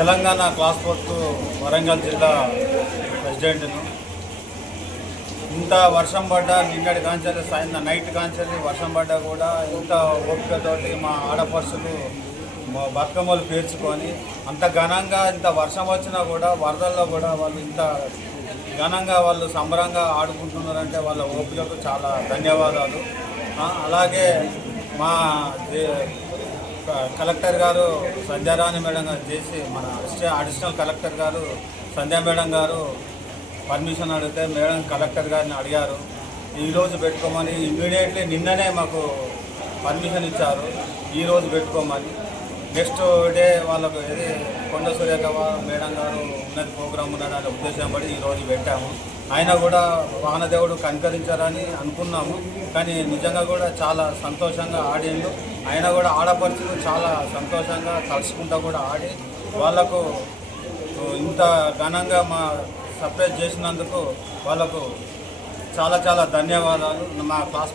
Telangana class 4 Warangal జిల్లా ప్రెసిడెంట్ను. ఇంత వర్షం పడ్డా నిన్నటి కాంచెల్లి సాయంత్రం నైట్ కాంచెల్లి వర్షం పడ్డా కూడా ఇంత ఓపికతోటి మా ఆడపడుచులు బతుకమ్మలు పేర్చుకొని అంత ఘనంగా ఇంత వర్షం వచ్చినా కూడా వరదల్లో కూడా వాళ్ళు ఇంత ఘనంగా వాళ్ళు సంబరంగా ఆడుకుంటున్నారంటే వాళ్ళ ఓపికకు చాలా ధన్యవాదాలు. అలాగే మా కలెక్టర్ గారు సంధ్యారాణి మేడం గారు చేసి మన అడిషనల్ కలెక్టర్ గారు సంధ్యా మేడం గారు పర్మిషన్ అడిగితే మేడం కలెక్టర్ గారిని అడిగారు ఈరోజు పెట్టుకోమని. ఇమ్మీడియట్లీ నిన్ననే మాకు పర్మిషన్ ఇచ్చారు ఈరోజు పెట్టుకోమని. నెక్స్ట్ డే వాళ్ళకు ఏది కొండ సురేఖ మేడం గారు ఉన్నది ప్రోగ్రామ్ ఉన్నదనే ఉద్దేశం పడి ఈరోజు పెట్టాము. ఆయన కూడా వాహనదేవుడు కనికరించారని అనుకున్నాము, కానీ నిజంగా కూడా చాలా సంతోషంగా ఆడిండు. ఆయన కూడా ఆడపడుచులు చాలా సంతోషంగా తలుచుకుంటూ కూడా ఆడి వాళ్ళకు ఇంత ఘనంగా మా సర్ప్రైజ్ చేసినందుకు వాళ్ళకు చాలా చాలా ధన్యవాదాలు. మా క్లాస్